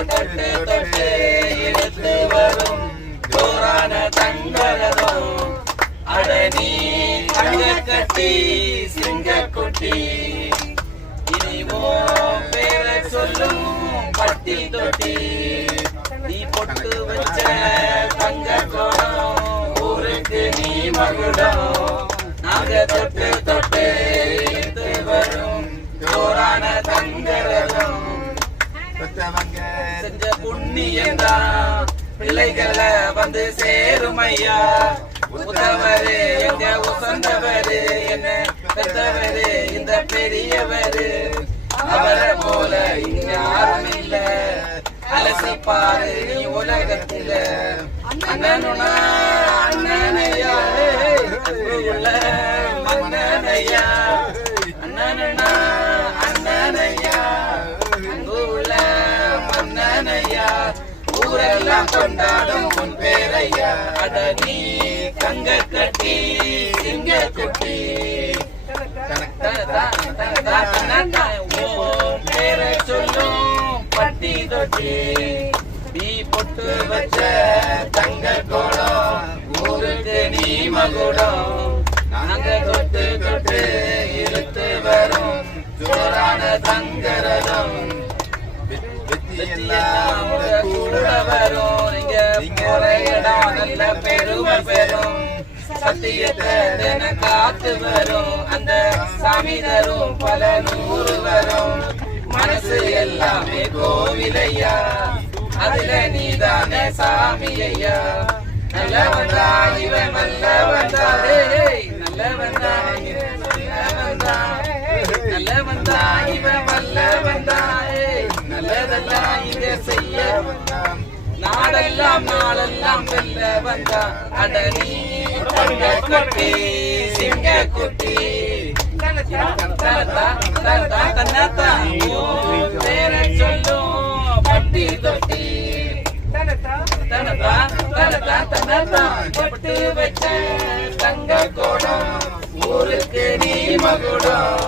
தொட்டு தொட்டு இழுத்து வரும் ஜோரான தங்கரதம் அடனி தங்க கட்டி சிங்க குட்டி இனிமோ பேர சொல்லும் பட்டி தொட்டி நீ பொட்டு வச்ச தங்க கோடம் ஊருக்கு நீ மகுடம் நாங்க தொட்டு தொட்டு இழுத்து வரும் ஜோரான தங்கரதம் செஞ்ச புண்ணியந்தான் பிள்ளைகளை வந்து சேரும் ஐயா உத்தவரு எங்க உசந்தவரு என்ன பெற்றவரு இந்த பெரியவரு அவரை போல இங்க யாரும் இல்ல அலசி பாரு நீ உலகத்தில அண்ணனுனா அண்ணனையா உள்ள மன்னனையா அண்ணனுனா அண்ணனையா உள்ள மன்னனையா ஊரெல்லாம் கொண்டாடும் உன் பேரையா அடனி தங்க கட்டி சிங்க குட்டி பேரை சொல்லும் பட்டி தொட்டி நீ பொட்டு வச்ச தங்க கோடம் ஊருக்கு நீ மகுடம் நாங்க தொட்டு தொட்டு இழுத்து வரும் ஜோரான தங்கரதம் கூட வரும் நீங்க போற இடம் நல்ல பெருமை பெறும் சத்தியத்தை காத்து வரும் அந்த சாமி தரும் பல நூறு வரும் மனசு எல்லாமே கோவிலையா அதுல நீதானே சாமி ஐயா நல்ல வந்தா இவன் நல்ல வந்தாரே நல்ல வந்தா நல்ல வந்தா இவன் வல்ல வந்தாரே நல்லதெல்லாம் இங்க செய்ய நாடெல்லாம் நாளெல்லாம் வெல்ல வந்தா அடனி தங்க குட்டி சிங்க குட்டி பேரை சொல்லும் பட்டி தொட்டி பொட்டு வச்ச தங்க கோடம் ஊருக்கு நீ மகுடம்